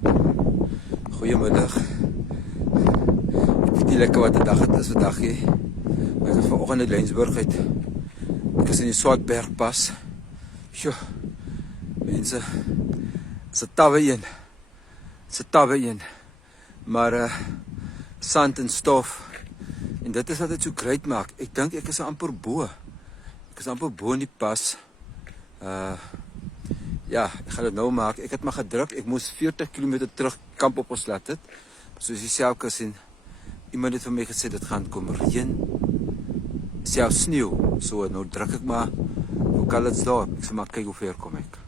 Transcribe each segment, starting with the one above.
Goeiemiddag. Ek weet nie lekker wat 'n dag het is vandag nie. Maar ek is vanoggend in Lensburg uit. Ek is in die Swartbergpas. Sjoe. Mense, is 'n tawe een. Maar sand en stof. En dit is wat dit so great maak. Ek dink ek is amper bo. Ek is amper bo in die pas. Ja, ek gaan dit nou maak. Ek het maar gedruk. Ek moes 40 km terug kamp op ons laat het. Soos jy self kan sien, iemand het vir my gesê dit gaan kom reën. Self sneeu. So nou druk ek maar op Calitzdorp. Ek sal maar kyk hoe ver kom ek.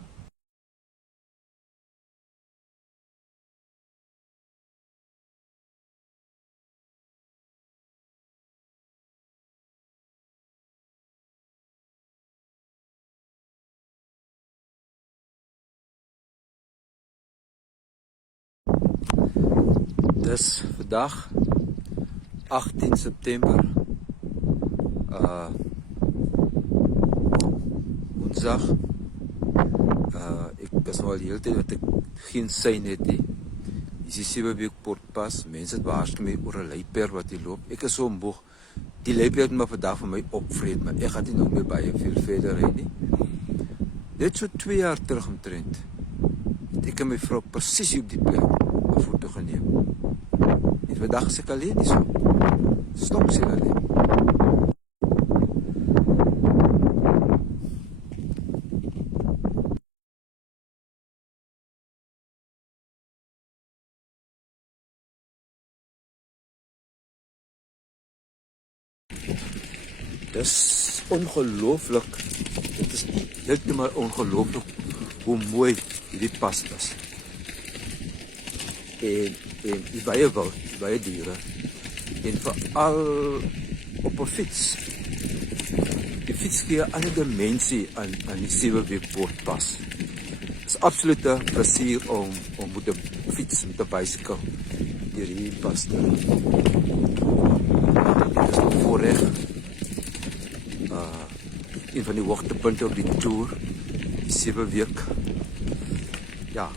Dis vandag 18 September. Woensdag. Ek is nou al die hele tyd wat ek geen sein het nie. Dis die Sewebeekpoortpas. Mense het waarsku my oor 'n luiperd wat hier loop. Ek is so moeg. Die luiperd het maar vandag vir my opvreet, maar ek gaan nie nog meer baie veel verder ry nie. Dit so 2 jaar terug omtrent. Ek en my vrou presies op die plek 'n foto geneem. En vandag is ek alleen nie so. Stop sien alleen. Dis ongelooflik. Dit is heeltemal ongelooflik hoe mooi hierdie pas is. En die baie wild, die baie diere. En veral op 'n fiets. Die fiets gee 'n ander dimensie aan die Sewebeekpoortpas. Dit is absolute plesier om met 'n fiets, met 'n bicycle deur hierdie pas te ry. Dit is 'n voorreg. Een van die hoogtepunte op die toer, die 7 week. Ja.